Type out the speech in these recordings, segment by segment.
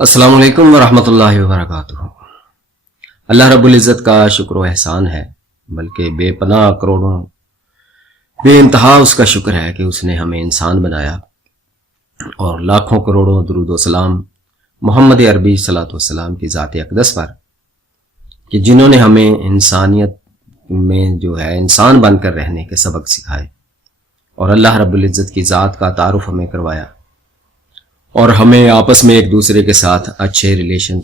السلام علیکم ورحمۃ اللہ وبرکاتہ۔ اللہ رب العزت کا شکر و احسان ہے، بلکہ بے پناہ کروڑوں بے انتہا اس کا شکر ہے کہ اس نے ہمیں انسان بنایا، اور لاکھوں کروڑوں درود و سلام محمد عربی صلاۃ والسلام کی ذات اقدس پر کہ جنہوں نے ہمیں انسانیت میں جو ہے انسان بن کر رہنے کے سبق سکھائے، اور اللہ رب العزت کی ذات کا تعارف ہمیں کروایا، اور ہمیں آپس میں ایک دوسرے کے ساتھ اچھی ریلیشن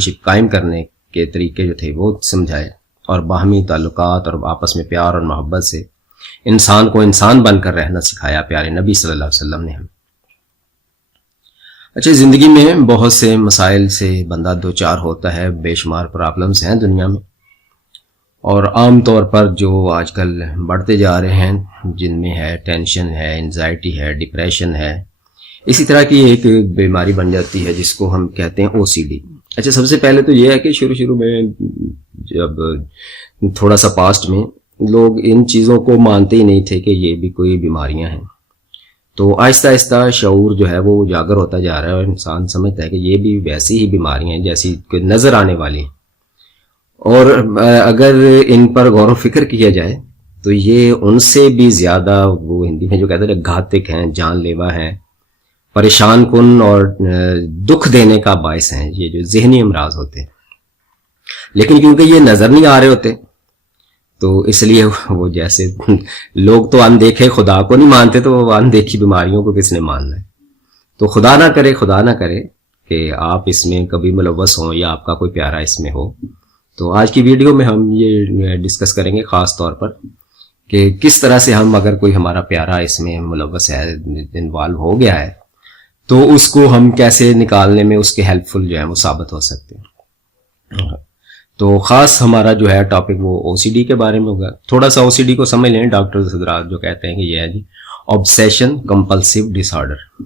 شپ قائم کرنے کے طریقے جو تھے وہ سمجھائے، اور باہمی تعلقات اور آپس میں پیار اور محبت سے انسان کو انسان بن کر رہنا سکھایا پیارے نبی صلی اللہ علیہ وسلم نے ہمیں۔ اچھا، زندگی میں بہت سے مسائل سے بندہ دو چار ہوتا ہے، بے شمار پرابلمز ہیں دنیا میں، اور عام طور پر جو آج کل بڑھتے جا رہے ہیں، جن میں ہے ٹینشن ہے، انزائٹی ہے، ڈپریشن ہے، اسی طرح کی ایک بیماری بن جاتی ہے جس کو ہم کہتے ہیں OCD۔ اچھا، سب سے پہلے تو یہ ہے کہ شروع میں جب تھوڑا سا پاسٹ میں لوگ ان چیزوں کو مانتے ہی نہیں تھے کہ یہ بھی کوئی بیماریاں ہیں، تو آہستہ آہستہ شعور جو ہے وہ اجاگر ہوتا جا رہا ہے، اور انسان سمجھتا ہے کہ یہ بھی ویسی ہی بیماریاں ہیں جیسی کوئی نظر آنے والی ہیں، اور اگر ان پر غور و فکر کیا جائے تو یہ ان سے بھی زیادہ، وہ ہندی میں جو کہتے ہیں گھاتک ہیں، جان لیوا ہیں، پریشان کن اور دکھ دینے کا باعث ہیں، یہ جو ذہنی امراض ہوتے ہیں۔ لیکن کیونکہ یہ نظر نہیں آ رہے ہوتے تو اس لیے وہ جیسے لوگ تو اندیکھے خدا کو نہیں مانتے، تو وہ اندیکھی بیماریوں کو کس نے ماننا ہے؟ تو خدا نہ کرے کہ آپ اس میں کبھی ملوث ہوں یا آپ کا کوئی پیارا اس میں ہو۔ تو آج کی ویڈیو میں ہم یہ ڈسکس کریں گے خاص طور پر کہ کس طرح سے ہم، اگر کوئی ہمارا پیارا اس میں ملوث ہے، انوالو ہو گیا ہے، تو اس کو ہم کیسے نکالنے میں اس کے ہیلپ فل جو ہے وہ ثابت ہو سکتے ہیں۔ تو خاص ہمارا جو ہے ٹاپک وہ OCD کے بارے میں ہوگا۔ تھوڑا سا OCD کو سمجھ لیں، ڈاکٹر حضرات جو کہتے ہیں کہ یہ ہے جی آبسیشن کمپلسیو ڈس آرڈر،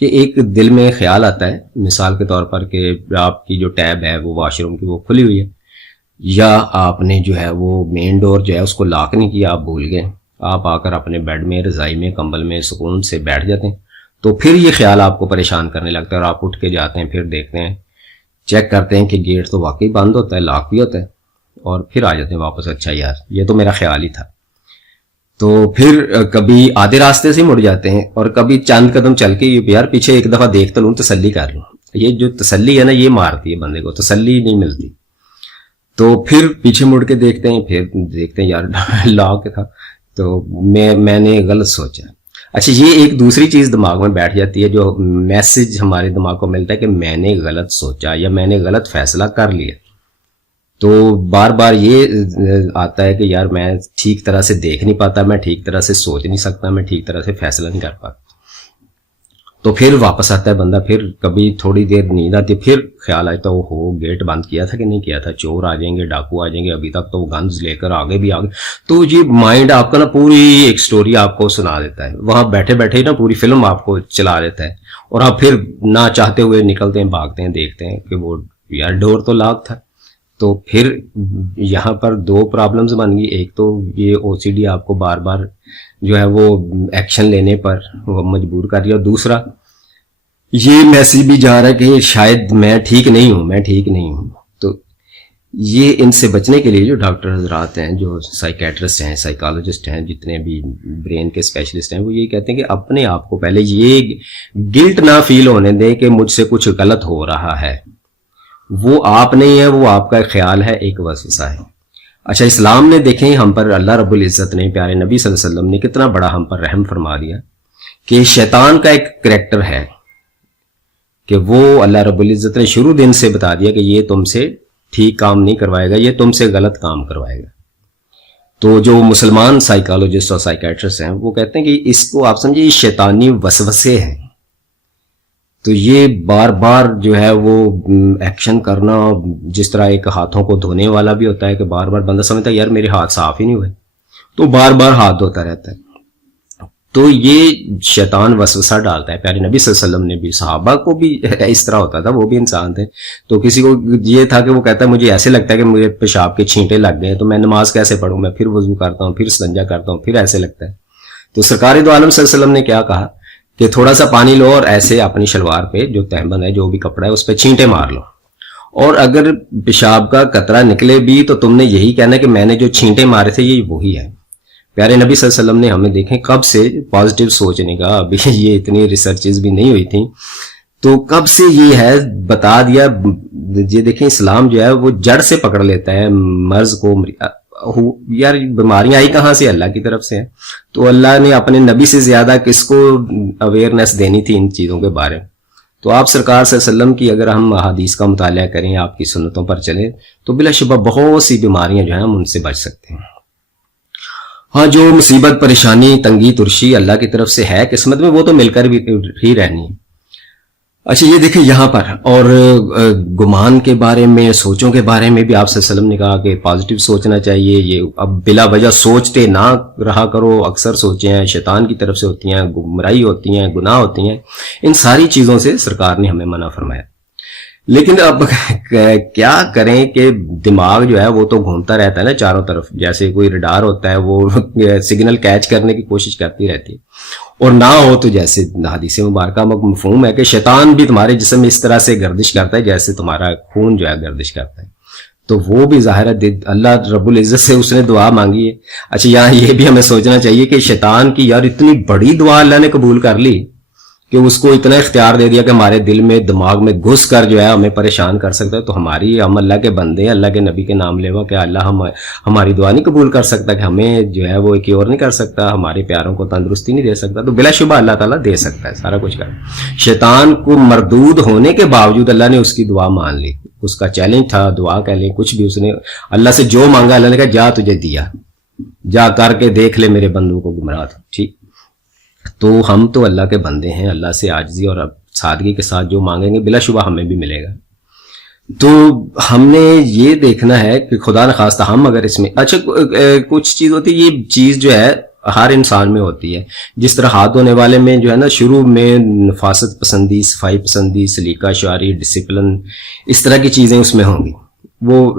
کہ ایک دل میں خیال آتا ہے، مثال کے طور پر کہ آپ کی جو ٹیب ہے وہ واش روم کی وہ کھلی ہوئی ہے، یا آپ نے جو ہے وہ مین ڈور جو ہے اس کو لاک نہیں کیا، آپ بھول گئے، آپ آ کر اپنے بیڈ میں، رضائی میں، کمبل میں سکون سے بیٹھ جاتے ہیں، تو پھر یہ خیال آپ کو پریشان کرنے لگتا ہے، اور آپ اٹھ کے جاتے ہیں، پھر دیکھتے ہیں، چیک کرتے ہیں کہ گیٹ تو واقعی بند ہوتا ہے، لاک بھی ہوتا ہے، اور پھر آ جاتے ہیں واپس، اچھا یار یہ تو میرا خیال ہی تھا۔ تو پھر کبھی آدھے راستے سے مڑ جاتے ہیں، اور کبھی چند قدم چل کے یار پیچھے ایک دفعہ دیکھ تو لوں، تسلی کر لوں۔ یہ جو تسلی ہے نا، یہ مارتی ہے بندے کو، تسلی نہیں ملتی۔ تو پھر پیچھے مڑ کے دیکھتے ہیں، پھر دیکھتے ہیں یار لاک تھا، تو میں نے غلط سوچا۔ اچھا، یہ ایک دوسری چیز دماغ میں بیٹھ جاتی ہے، جو میسج ہمارے دماغ کو ملتا ہے کہ میں نے غلط سوچا یا میں نے غلط فیصلہ کر لیا۔ تو بار بار یہ آتا ہے کہ یار میں ٹھیک طرح سے دیکھ نہیں پاتا، میں ٹھیک طرح سے سوچ نہیں سکتا، میں ٹھیک طرح سے فیصلہ نہیں کر پاتا۔ تو پھر واپس آتا ہے بندہ، پھر کبھی تھوڑی دیر نیند آتی ہے، پھر خیال آتا ہے ہو گیٹ بند کیا تھا کہ نہیں کیا تھا، چور آ جائیں گے، ڈاکو آ جائیں گے، ابھی تک تو وہ گنز لے کر آگے بھی آگے۔ تو یہ مائنڈ آپ کا نا پوری ایک سٹوری آپ کو سنا دیتا ہے، وہاں بیٹھے بیٹھے نا پوری فلم آپ کو چلا دیتا ہے، اور آپ پھر نہ چاہتے ہوئے نکلتے ہیں، بھاگتے ہیں، دیکھتے ہیں کہ وہ یار ڈور تو لاک تھا۔ تو پھر یہاں پر دو پرابلمز بن گئی، ایک تو یہ OCD آپ کو بار بار جو ہے وہ ایکشن لینے پر وہ مجبور کر رہی ہے، اور دوسرا یہ میسج بھی جا رہا ہے کہ شاید میں ٹھیک نہیں ہوں۔ تو یہ ان سے بچنے کے لیے جو ڈاکٹر حضرات ہیں، جو سائیکیٹرسٹ ہیں، سائیکالوجسٹ ہیں، جتنے بھی برین کے اسپیشلسٹ ہیں، وہ یہ کہتے ہیں کہ اپنے آپ کو پہلے یہ گلٹ نہ فیل ہونے دیں کہ مجھ سے کچھ غلط ہو رہا ہے۔ وہ آپ نہیں ہے، وہ آپ کا ایک خیال ہے، ایک وسوسہ ہے۔ اچھا، اسلام نے دیکھیں ہم پر، اللہ رب العزت نے، پیارے نبی صلی اللہ علیہ وسلم نے کتنا بڑا ہم پر رحم فرما دیا کہ شیطان کا ایک کریکٹر ہے کہ وہ اللہ رب العزت نے شروع دن سے بتا دیا کہ یہ تم سے ٹھیک کام نہیں کروائے گا، یہ تم سے غلط کام کروائے گا۔ تو جو مسلمان سائیکالوجسٹ اور سائیکیٹرسٹ ہیں وہ کہتے ہیں کہ اس کو آپ سمجھے یہ شیطانی وسوسے ہیں۔ تو یہ بار بار جو ہے وہ ایکشن کرنا، جس طرح ایک ہاتھوں کو دھونے والا بھی ہوتا ہے کہ بار بار بندہ سمجھتا ہے یار میرے ہاتھ صاف ہی نہیں ہوئے، تو بار بار ہاتھ دھوتا رہتا ہے۔ تو یہ شیطان وسوسہ ڈالتا ہے۔ پیارے نبی صلی اللہ علیہ وسلم نے بھی، صحابہ کو بھی اس طرح ہوتا تھا، وہ بھی انسان تھے۔ تو کسی کو یہ تھا کہ وہ کہتا ہے مجھے ایسے لگتا ہے کہ مجھے پیشاب کے چھینٹے لگ گئے، تو میں نماز کیسے پڑھوں، میں پھر وضو کرتا ہوں، پھر استنجا کرتا ہوں، پھر ایسے لگتا ہے۔ تو سرکار دو عالم صلی اللہ علیہ وسلم نے کیا کہا کہ تھوڑا سا پانی لو اور ایسے اپنی شلوار پہ جو تہبند ہے جو بھی کپڑا ہے اس پہ چھینٹے مار لو, اور اگر پیشاب کا قطرہ نکلے بھی تو تم نے یہی کہنا کہ میں نے جو چھینٹے مارے تھے یہ وہی ہے. پیارے نبی صلی اللہ علیہ وسلم نے ہمیں دیکھیں کب سے پازیٹیو سوچنے کا, ابھی یہ اتنی ریسرچز بھی نہیں ہوئی تھیں تو کب سے یہ ہے بتا دیا. یہ دیکھیں اسلام جو ہے وہ جڑ سے پکڑ لیتا ہے مرض کو. یار بیماریاں آئی کہاں سے؟ اللہ کی طرف سے ہیں. تو اللہ نے اپنے نبی سے زیادہ کس کو اویئرنیس دینی تھی ان چیزوں کے بارے میں؟ تو آپ سرکار صلی اللہ علیہ وسلم کی اگر ہم احادیث کا مطالعہ کریں, آپ کی سنتوں پر چلیں, تو بلا شبہ بہت سی بیماریاں جو ہیں ہم ان سے بچ سکتے ہیں. ہاں جو مصیبت پریشانی تنگی ترشی اللہ کی طرف سے ہے قسمت میں, وہ تو مل کر بھی ہی رہنی ہے. اچھا یہ دیکھیں یہاں پر, اور گمان کے بارے میں سوچوں کے بارے میں بھی آپ صلی اللہ علیہ وسلم نے کہا کہ پازیٹیو سوچنا چاہیے. یہ اب بلا وجہ سوچتے نہ رہا کرو, اکثر سوچیں ہیں شیطان کی طرف سے ہوتی ہیں, گمراہی ہوتی ہیں, گناہ ہوتی ہیں, ان ساری چیزوں سے سرکار نے ہمیں منع فرمایا. لیکن اب کیا کریں کہ دماغ جو ہے وہ تو گھومتا رہتا ہے نا چاروں طرف, جیسے کوئی ریڈار ہوتا ہے وہ سگنل کیچ کرنے کی کوشش کرتی رہتی ہے, اور نہ ہو تو جیسے حدیث مبارکہ مفہوم ہے کہ شیطان بھی تمہارے جسم میں اس طرح سے گردش کرتا ہے جیسے تمہارا خون جو ہے گردش کرتا ہے. تو وہ بھی ظاہر ہے اللہ رب العزت سے اس نے دعا مانگی ہے. اچھا یہاں یہ بھی ہمیں سوچنا چاہیے کہ شیطان کی یار اتنی بڑی دعا اللہ نے قبول کر لی کہ اس کو اتنا اختیار دے دیا کہ ہمارے دل میں دماغ میں گھس کر جو ہے ہمیں پریشان کر سکتا ہے. تو ہماری ہم اللہ کے بندے ہیں, اللہ کے نبی کے نام لیوا, کہ اللہ ہماری دعا نہیں قبول کر سکتا, کہ ہمیں جو ہے وہ کیور نہیں کر سکتا, ہمارے پیاروں کو تندرستی نہیں دے سکتا؟ تو بلا شبہ اللہ تعالیٰ دے سکتا ہے, سارا کچھ کر. شیطان کو مردود ہونے کے باوجود اللہ نے اس کی دعا مان لی. اس کا چیلنج تھا, دعا کہہ لیں کچھ بھی, اس نے اللہ سے جو مانگا اللہ نے کہا جا تجھے دیا, جا کر کے دیکھ لے میرے بندوں کو گمراہ تھا. ٹھیک, تو ہم تو اللہ کے بندے ہیں, اللہ سے عاجزی اور سادگی کے ساتھ جو مانگیں گے بلا شبہ ہمیں بھی ملے گا. تو ہم نے یہ دیکھنا ہے کہ خدا نخواستہ ہم اگر اس میں اچھا کچھ چیز ہوتی ہے, یہ چیز جو ہے ہر انسان میں ہوتی ہے. جس طرح ہاتھ دھونے والے میں جو ہے نا شروع میں نفاست پسندی, صفائی پسندی, سلیقہ شعاری, ڈسپلن, اس طرح کی چیزیں اس میں ہوں گی وہ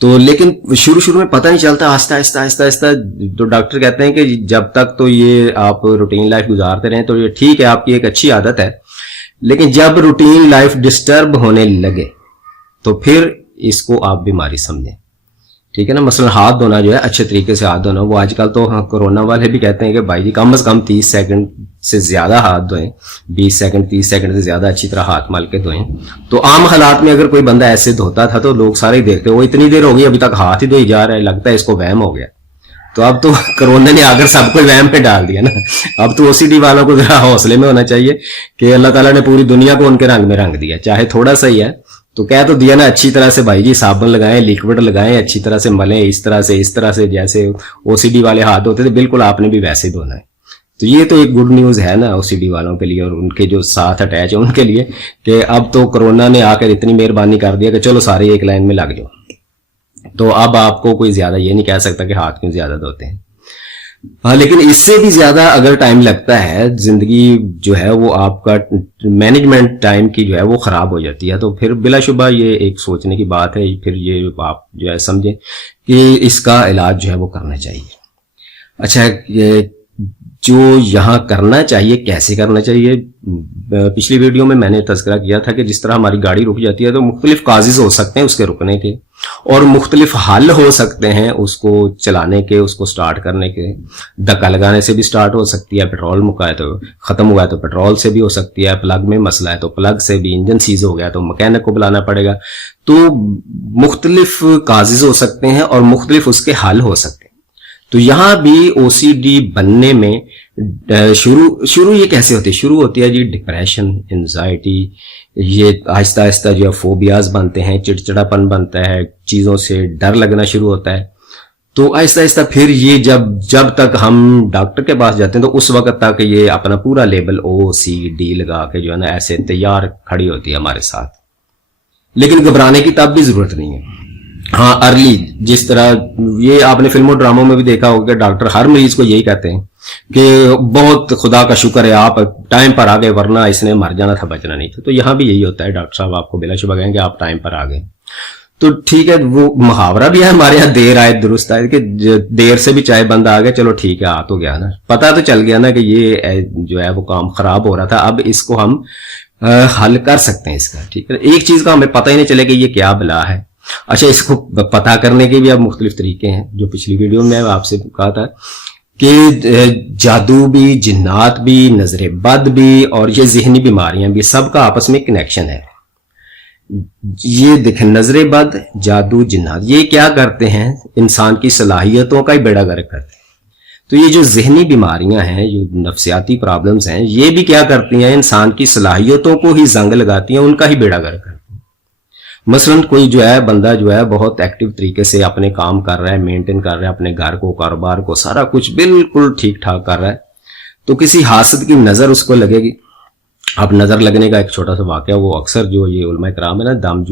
تو, لیکن شروع میں پتہ نہیں چلتا, آہستہ آہستہ تو ڈاکٹر کہتے ہیں کہ جب تک تو یہ آپ روٹین لائف گزارتے رہیں تو یہ ٹھیک ہے, آپ کی ایک اچھی عادت ہے, لیکن جب روٹین لائف ڈسٹرب ہونے لگے تو پھر اس کو آپ بیماری سمجھیں. ٹھیک ہے نا, مثلا ہاتھ دھونا جو ہے اچھے طریقے سے ہاتھ دھونا, وہ آج کل تو کورونا والے بھی کہتے ہیں کہ بھائی جی کم از کم 30 سیکنڈ سے زیادہ ہاتھ دھوئیں, 20 سیکنڈ 30 سیکنڈ سے زیادہ اچھی طرح ہاتھ مل کے دھوئیں. تو عام حالات میں اگر کوئی بندہ ایسے دھوتا تھا تو لوگ سارے ہی دیکھتے وہ اتنی دیر ہو گئی ابھی تک ہاتھ ہی دھوئی جا رہا ہے, لگتا ہے اس کو وہم ہو گیا. تو اب تو کرونا نے آ کر سب کو وہم پہ ڈال دیا نا. اب تو OCD والوں کو ذرا حوصلے میں ہونا چاہیے کہ اللہ تعالیٰ نے پوری دنیا کو ان کے رنگ میں رنگ دیا, چاہے تھوڑا سا ہی ہے تو کہہ تو دیا نا, اچھی طرح سے بھائی جی صابن لگائیں, لیکوڈ لگائیں, اچھی طرح سے ملیں, اس طرح سے جیسے OCD والے ہاتھ ہوتے تھے بالکل آپ نے بھی ویسے دھونا ہے. تو یہ تو ایک گڈ نیوز ہے نا OCD والوں کے لیے اور ان کے جو ساتھ اٹیچ ہے ان کے لیے, کہ اب تو کرونا نے آ کر اتنی مہربانی کر دیا کہ چلو سارے ایک لائن میں لگ جاؤ. تو اب آپ کو کوئی زیادہ یہ نہیں کہہ سکتا کہ ہاتھ کیوں زیادہ دھوتے ہیں. ہاں لیکن اس سے بھی زیادہ اگر ٹائم لگتا ہے, زندگی جو ہے وہ آپ کا مینجمنٹ ٹائم کی جو ہے وہ خراب ہو جاتی ہے, تو پھر بلا شبہ یہ ایک سوچنے کی بات ہے. پھر یہ آپ جو ہے سمجھیں کہ اس کا علاج جو ہے وہ کرنا چاہیے. اچھا جو یہاں کرنا چاہیے, کیسے کرنا چاہیے, پچھلی ویڈیو میں نے تذکرہ کیا تھا کہ جس طرح ہماری گاڑی رک جاتی ہے تو مختلف کازز ہو سکتے ہیں اس کے رکنے کے, اور مختلف حل ہو سکتے ہیں اس کو چلانے کے, اس کو سٹارٹ کرنے کے. دھکا لگانے سے بھی سٹارٹ ہو سکتی ہے, پیٹرول مکا ہے تو ختم ہوا ہے تو پیٹرول سے بھی ہو سکتی ہے, پلگ میں مسئلہ ہے تو پلگ سے بھی, انجن سیز ہو گیا تو مکینک کو بلانا پڑے گا. تو مختلف کازز ہو سکتے ہیں اور مختلف اس کے حل ہو سکتے ہیں. تو یہاں بھی OCD بننے میں شروع یہ کیسے ہوتی ہے؟ شروع ہوتی ہے جی ڈپریشن, انزائٹی, یہ آہستہ آہستہ جو ہے فوبیاز بنتے ہیں, چڑچڑاپن بنتا ہے, چیزوں سے ڈر لگنا شروع ہوتا ہے. تو آہستہ آہستہ پھر یہ جب تک ہم ڈاکٹر کے پاس جاتے ہیں تو اس وقت تک یہ اپنا پورا لیبل OCD لگا کے جو ہے نا ایسے تیار کھڑی ہوتی ہے ہمارے ساتھ. لیکن گھبرانے کی تب بھی ضرورت نہیں ہے. ہاں ارلی, جس طرح یہ آپ نے فلموں ڈراموں میں بھی دیکھا ہوگا کہ ڈاکٹر ہر مریض کو یہی کہتے ہیں کہ بہت خدا کا شکر ہے آپ ٹائم پر آ گئے ورنہ اس نے مر جانا تھا, بچنا نہیں تھا. تو یہاں بھی یہی ہوتا ہے, ڈاکٹر صاحب آپ کو بلا شبہ کہیں گے آپ ٹائم پر آ گئے. تو ٹھیک ہے، وہ محاورہ بھی ہے ہمارے یہاں دیر آئے درست آئے، کہ دیر سے بھی چاہے بندہ آ گیا، چلو ٹھیک ہے آ تو گیا نا، پتہ تو چل گیا نا کہ یہ جو ہے وہ کام خراب ہو رہا تھا، اب اس کو ہم حل کر سکتے ہیں اس کا. ٹھیک ہے، ایک چیز کا ہمیں پتہ ہی نہیں چلے کہ یہ کیا بلا ہے. اچھا، اس کو پتہ کرنے کے بھی اب مختلف طریقے ہیں، جو پچھلی ویڈیو میں آپ سے کہا تھا کہ جادو بھی، جنات بھی، نظر بد بھی، اور یہ ذہنی بیماریاں بھی، سب کا آپس میں کنیکشن ہے. یہ دیکھیں، نظر بد، جادو، جنات، یہ کیا کرتے ہیں؟ انسان کی صلاحیتوں کا ہی بیڑا غرق کرتے ہیں. تو یہ جو ذہنی بیماریاں ہیں، جو نفسیاتی پرابلمز ہیں، یہ بھی کیا کرتی ہیں؟ انسان کی صلاحیتوں کو ہی زنگ لگاتی ہیں، ان کا ہی بیڑا غرق کرتی ہیں. مثلا کوئی جو ہے بندہ جو ہے بہت ایکٹیو طریقے سے اپنے کام کر رہا ہے، مینٹین کر رہا ہے اپنے گھر کو، کاروبار کو، سارا کچھ بالکل ٹھیک ٹھاک کر رہا ہے، تو کسی حاسد کی نظر اس کو لگے گی. اب نظر لگنے کا ایک چھوٹا سا واقعہ، وہ اکثر جو یہ علماء کرام ہے نا، دم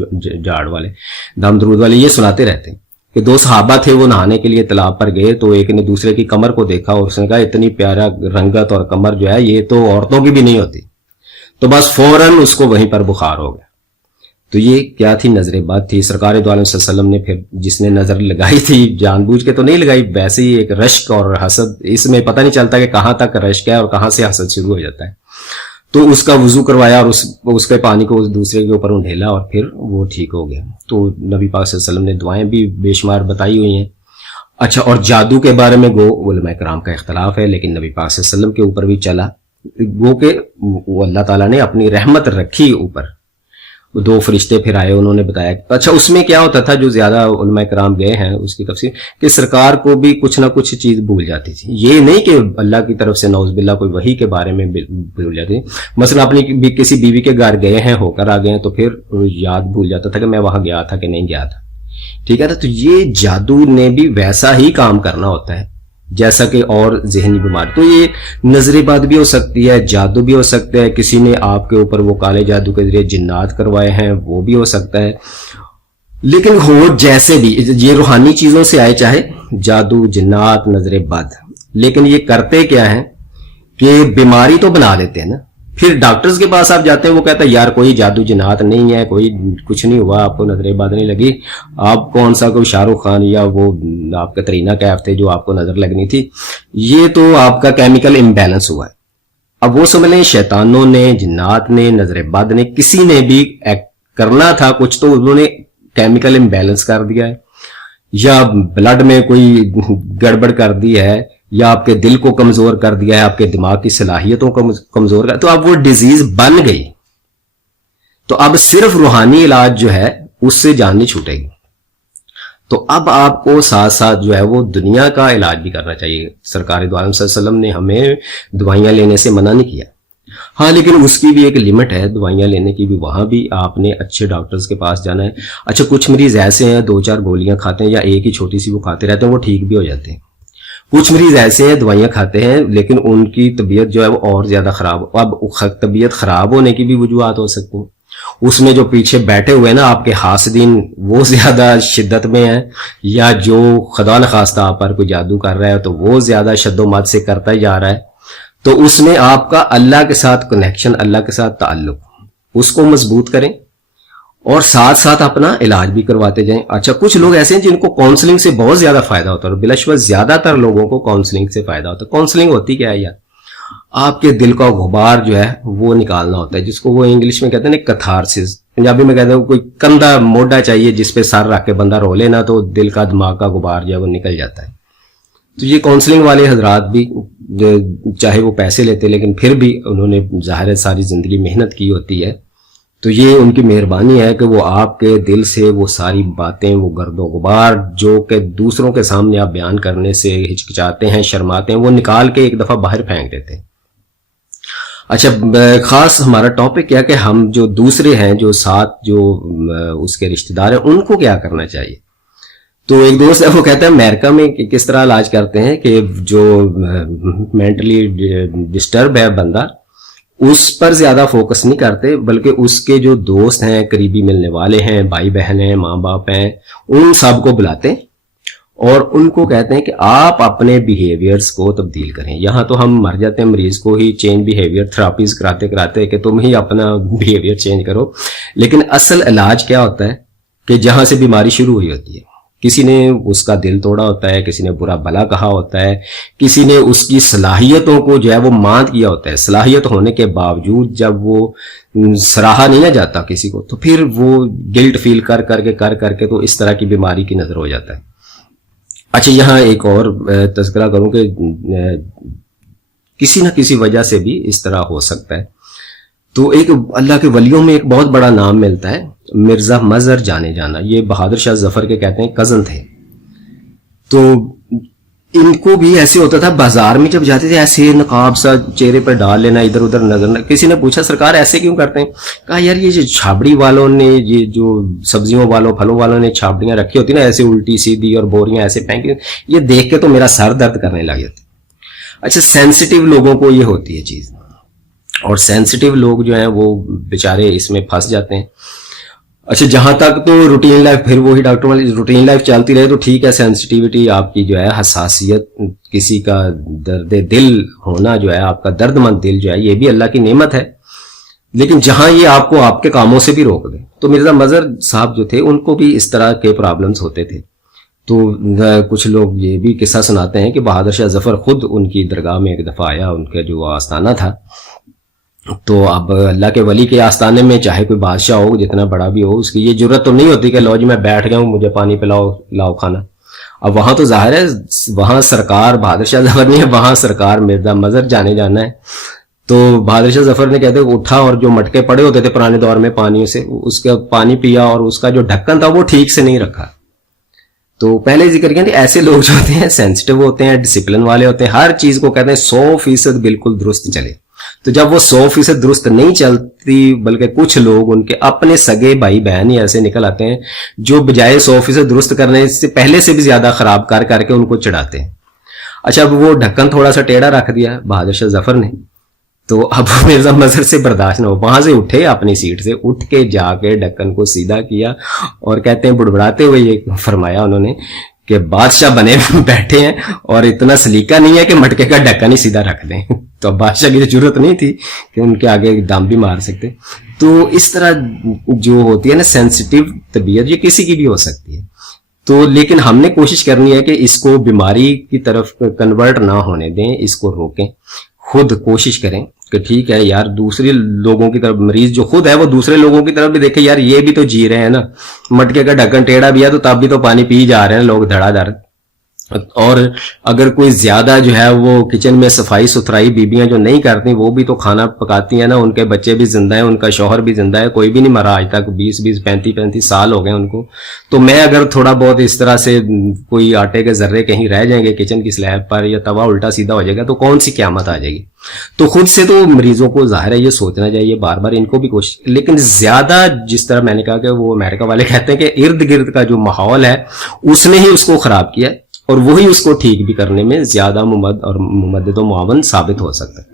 جاڑ والے، دم درود والے، یہ سناتے رہتے ہیں کہ دو صحابہ تھے، وہ نہانے کے لیے تالاب پر گئے، تو ایک نے دوسرے کی کمر کو دیکھا اور اس نے کہا اتنی پیارا رنگت اور کمر جو ہے یہ تو عورتوں کی بھی نہیں ہوتی. تو بس فوراً اس کو وہیں پر بخار ہو گیا. تو یہ کیا تھی؟ نظر بد تھی. سرکار دو عالم صلی اللہ علیہ وسلم نے پھر جس نے نظر لگائی تھی، جان بوجھ کے تو نہیں لگائی، ویسے ہی ایک رشک اور حسد، اس میں پتہ نہیں چلتا کہ کہاں تک رشک ہے اور کہاں سے حسد شروع ہو جاتا ہے. تو اس کا وضو کروایا اور اس کے پانی کو دوسرے کے اوپر انڈھیلا اور پھر وہ ٹھیک ہو گیا. تو نبی پاک صلی اللہ علیہ وسلم نے دعائیں بھی بے شمار بتائی ہوئی ہیں. اچھا، اور جادو کے بارے میں گو علماء کرام کا اختلاف ہے، لیکن نبی پاک صلی اللہ علیہ وسلم کے اوپر بھی چلا، گو کہ وہ اللہ تعالیٰ نے اپنی رحمت رکھی اوپر. دو فرشتے پھر آئے، انہوں نے بتایا. اچھا، اس میں کیا ہوتا تھا، جو زیادہ علماء کرام گئے ہیں اس کی تفسیر، کہ سرکار کو بھی کچھ نہ کچھ چیز بھول جاتی تھی. یہ نہیں کہ اللہ کی طرف سے نعوذ باللہ کوئی وحی کے بارے میں بھول جاتی تھی. مثلا اپنی کسی بیوی کے گھر گئے ہیں، ہو کر آ گئے ہیں، تو پھر یاد بھول جاتا تھا کہ میں وہاں گیا تھا کہ نہیں گیا تھا. ٹھیک ہے نا. تو یہ جادو نے بھی ویسا ہی کام کرنا ہوتا ہے جیسا کہ اور ذہنی بیماری. تو یہ نظر بد بھی ہو سکتی ہے، جادو بھی ہو سکتا ہے، کسی نے آپ کے اوپر وہ کالے جادو کے ذریعے جنات کروائے ہیں، وہ بھی ہو سکتا ہے. لیکن ہو جیسے بھی، یہ روحانی چیزوں سے آئے، چاہے جادو، جنات، نظر بد، لیکن یہ کرتے کیا ہیں کہ بیماری تو بنا لیتے ہیں نا. پھر ڈاکٹرز کے پاس آپ جاتے ہیں، وہ کہتا ہے یار کوئی جادو جنات نہیں ہے، کوئی کچھ نہیں ہوا، آپ کو نظر بد نہیں لگی، آپ کون سا کوئی شاہ رخ خان یا وہ آپ کترینہ کیف تھے جو آپ کو نظر لگنی تھی، یہ تو آپ کا کیمیکل امبیلنس ہوا ہے. اب وہ سمجھ لیں شیطانوں نے، جنات نے، نظر بد نے، کسی نے بھی کرنا تھا کچھ، تو انہوں نے کیمیکل امبیلنس کر دیا ہے، یا بلڈ میں کوئی گڑبڑ کر دی ہے، یا آپ کے دل کو کمزور کر دیا ہے، آپ کے دماغ کی صلاحیتوں کو کمزور کر، تو اب وہ ڈیزیز بن گئی. تو اب صرف روحانی علاج جو ہے اس سے جان نہیں چھوٹے گی. تو اب آپ کو ساتھ ساتھ جو ہے وہ دنیا کا علاج بھی کرنا چاہیے. سرکار دو عالم صلی اللہ علیہ وسلم نے ہمیں دوائیاں لینے سے منع نہیں کیا، ہاں، لیکن اس کی بھی ایک لمٹ ہے دوائیاں لینے کی بھی. وہاں بھی آپ نے اچھے ڈاکٹرز کے پاس جانا ہے. اچھا، کچھ مریض ایسے ہیں 2-4 گولیاں کھاتے ہیں یا ایک ہی چھوٹی سی وہ کھاتے رہتے ہیں، وہ ٹھیک بھی ہو جاتے ہیں. کچھ مریض ایسے ہیں دوائیاں کھاتے ہیں لیکن ان کی طبیعت جو ہے وہ اور زیادہ خراب. اب طبیعت خراب ہونے کی بھی وجوہات ہو سکتی ہیں. اس میں جو پیچھے بیٹھے ہوئے نا آپ کے حاسدین، وہ زیادہ شدت میں ہیں، یا جو خدا نخواستہ آپ پر کوئی جادو کر رہا ہے تو وہ زیادہ شد و مد سے کرتا ہی جا رہا ہے. تو اس میں آپ کا اللہ کے ساتھ کنیکشن، اللہ کے ساتھ تعلق، اس کو مضبوط کریں اور ساتھ ساتھ اپنا علاج بھی کرواتے جائیں. اچھا، کچھ لوگ ایسے ہیں جن کو کاؤنسلنگ سے بہت زیادہ فائدہ ہوتا ہے، اور بلا شبہ زیادہ تر لوگوں کو کاؤنسلنگ سے فائدہ ہوتا ہے. کاؤنسلنگ ہوتی کیا ہے یار؟ آپ کے دل کا غبار جو ہے وہ نکالنا ہوتا ہے، جس کو وہ انگلش میں کہتے ہیں کتھارسس، پنجابی میں کہتے ہیں کوئی کندھا موڈا چاہیے جس پہ سر رکھ کے بندہ رو لے نا، تو دل کا دماغ کا غبار جو ہے وہ نکل جاتا ہے. تو یہ کاؤنسلنگ والے حضرات بھی چاہے وہ پیسے لیتے لیکن پھر بھی انہوں نے ظاہر ساری زندگی محنت کی ہوتی ہے، تو یہ ان کی مہربانی ہے کہ وہ آپ کے دل سے وہ ساری باتیں، وہ گرد و غبار جو کہ دوسروں کے سامنے آپ بیان کرنے سے ہچکچاتے ہیں، شرماتے ہیں، وہ نکال کے ایک دفعہ باہر پھینک دیتے ہیں. اچھا، خاص ہمارا ٹاپک کیا کہ ہم جو دوسرے ہیں، جو ساتھ جو اس کے رشتہ دار ہیں، ان کو کیا کرنا چاہیے. تو ایک دوست ہے، وہ کہتا ہے امریکہ میں کس طرح علاج کرتے ہیں کہ جو مینٹلی ڈسٹرب ہے بندہ، اس پر زیادہ فوکس نہیں کرتے، بلکہ اس کے جو دوست ہیں، قریبی ملنے والے ہیں، بھائی بہن ہیں، ماں باپ ہیں، ان سب کو بلاتے ہیں اور ان کو کہتے ہیں کہ آپ اپنے بیہیویئرز کو تبدیل کریں. یہاں تو ہم مر جاتے ہیں مریض کو ہی چینج بیہیویئر تھراپیز کراتے کہ تم ہی اپنا بیہیویئر چینج کرو. لیکن اصل علاج کیا ہوتا ہے کہ جہاں سے بیماری شروع ہوئی ہوتی ہے. کسی نے اس کا دل توڑا ہوتا ہے, کسی نے برا بھلا کہا ہوتا ہے, کسی نے اس کی صلاحیتوں کو جو ہے وہ ماند کیا ہوتا ہے. صلاحیت ہونے کے باوجود جب وہ سراہا نہیں نہ جاتا کسی کو, تو پھر وہ گلٹ فیل کر کے تو اس طرح کی بیماری کی نظر ہو جاتا ہے. اچھا, یہاں ایک اور تذکرہ کروں کہ کسی نہ کسی وجہ سے بھی اس طرح ہو سکتا ہے. تو ایک اللہ کے ولیوں میں ایک بہت بڑا نام ملتا ہے, مرزا مظہر جانے جانا. یہ بہادر شاہ ظفر کے کہتے ہیں کزن تھے. تو ان کو بھی ایسے ہوتا تھا, بازار میں جب جاتے تھے ایسے نقاب سا چہرے پر ڈال لینا, ادھر ادھر نظر نہ. کسی نے پوچھا سرکار ایسے کیوں کرتے ہیں؟ کہا یار یہ جو چھابڑی والوں نے, یہ جو سبزیوں والوں پھلوں والوں نے چھابڑیاں رکھی ہوتی نا ایسے الٹی سیدھی اور بوریاں ایسے پھینکی, یہ دیکھ کے تو میرا سر درد کرنے لگ جاتا. اچھا, سینسٹیو لوگوں کو یہ ہوتی ہے چیز, اور سینسٹیو لوگ جو ہیں وہ بیچارے اس میں پھنس جاتے ہیں. اچھا, جہاں تک تو روٹین لائف, پھر وہی ڈاکٹر والی روٹین لائف چلتی رہے تو ٹھیک ہے, سینسٹیوٹی آپ کی جو ہے, حساسیت, کسی کا درد دل ہونا جو ہے, آپ کا درد مند دل جو ہے, یہ بھی اللہ کی نعمت ہے. لیکن جہاں یہ آپ کو آپ کے کاموں سے بھی روک دے. تو مرزا مظہر صاحب جو تھے ان کو بھی اس طرح کے پرابلمز ہوتے تھے. تو کچھ لوگ یہ بھی قصہ سناتے ہیں کہ بہادر شاہ ظفر خود ان کی درگاہ میں ایک دفعہ آیا, ان کا جو آستانہ تھا. تو اب اللہ کے ولی کے آستانے میں چاہے کوئی بادشاہ ہو, جتنا بڑا بھی ہو, اس کی یہ جرت تو نہیں ہوتی کہ لو جی میں بیٹھ گیا ہوں, مجھے پانی پلاؤ, لاؤ کھانا. اب وہاں تو ظاہر ہے وہاں سرکار بہادر شاہ ظفر نہیں ہے, وہاں سرکار مرزا مظہر جانے جانا ہے. تو بہادر شاہ ظفر نے کہتے اٹھا اور جو مٹکے پڑے ہوتے تھے پرانے دور میں پانیوں سے, اس کا پانی پیا اور اس کا جو ڈھکن تھا وہ ٹھیک سے نہیں رکھا. تو پہلے ذکر کیا کہ ایسے لوگ جو ہوتے ہیں سینسٹیو ہوتے ہیں, ڈسپلن والے ہوتے ہیں, ہر چیز کو کہتے ہیں 100% بالکل درست چلے. تو جب وہ 100% درست نہیں چلتی, بلکہ کچھ لوگ ان کے اپنے سگے بھائی بہن ہی ایسے نکل آتے ہیں جو بجائے 100% درست کرنے سے پہلے سے بھی زیادہ خراب کر کے ان کو چڑھاتے ہیں. اچھا, اب وہ ڈھکن تھوڑا سا ٹیڑھا رکھ دیا بہادر شاہ ظفر نے, تو اب مرزا مظہر سے برداشت نہ ہو, وہاں سے اٹھے, اپنی سیٹ سے اٹھ کے جا کے ڈھکن کو سیدھا کیا, اور کہتے ہیں بڑبڑاتے ہوئے یہ فرمایا انہوں نے کہ بادشاہ بنے بیٹھے ہیں اور اتنا سلیقہ نہیں ہے کہ مٹکے کا ڈھکن ہی سیدھا رکھ دیں. تو بادشاہ کی ضرورت نہیں تھی کہ ان کے آگے دم بھی مار سکتے. تو اس طرح جو ہوتی ہے نا سینسٹیو طبیعت, یہ کسی کی بھی ہو سکتی ہے. تو لیکن ہم نے کوشش کرنی ہے کہ اس کو بیماری کی طرف کنورٹ نہ ہونے دیں, اس کو روکیں. خود کوشش کریں کہ ٹھیک ہے یار, دوسرے لوگوں کی طرف, مریض جو خود ہے وہ دوسرے لوگوں کی طرف بھی دیکھے, یار یہ بھی تو جی رہے ہیں نا, مٹکے کا ڈھکن ٹیڑھا بھی ہے تو تب بھی تو پانی پی جا رہے ہیں لوگ دھڑا دھڑ. اور اگر کوئی زیادہ جو ہے وہ کچن میں صفائی ستھرائی بیبیاں جو نہیں کرتی, وہ بھی تو کھانا پکاتی ہیں نا, ان کے بچے بھی زندہ ہیں, ان کا شوہر بھی زندہ ہے, کوئی بھی نہیں مرا آج تک, 20-35 سال ہو گئے ان کو. تو میں اگر تھوڑا بہت اس طرح سے کوئی آٹے کے ذرے کہیں رہ جائیں گے کچن کی سلیب پر, یا توا الٹا سیدھا ہو جائے گا, تو کون سی قیامت آ جائے گی. تو خود سے تو مریضوں کو ظاہر ہے یہ سوچنا چاہیے بار بار, ان کو بھی کوشش, لیکن زیادہ جس طرح میں نے کہا کہ وہ امریکہ والے کہتے ہیں کہ ارد گرد کا جو ماحول ہے اس نے ہی اس کو خراب کیا, اور وہی اس کو ٹھیک بھی کرنے میں زیادہ ممدد و معاون ثابت ہو سکتا ہے.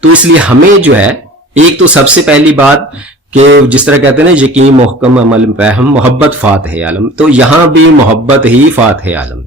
تو اس لیے ہمیں جو ہے, ایک تو سب سے پہلی بات کہ جس طرح کہتے ہیں نا یقین محکم عمل فہم محبت فاتح عالم, تو یہاں بھی محبت ہی فاتح عالم.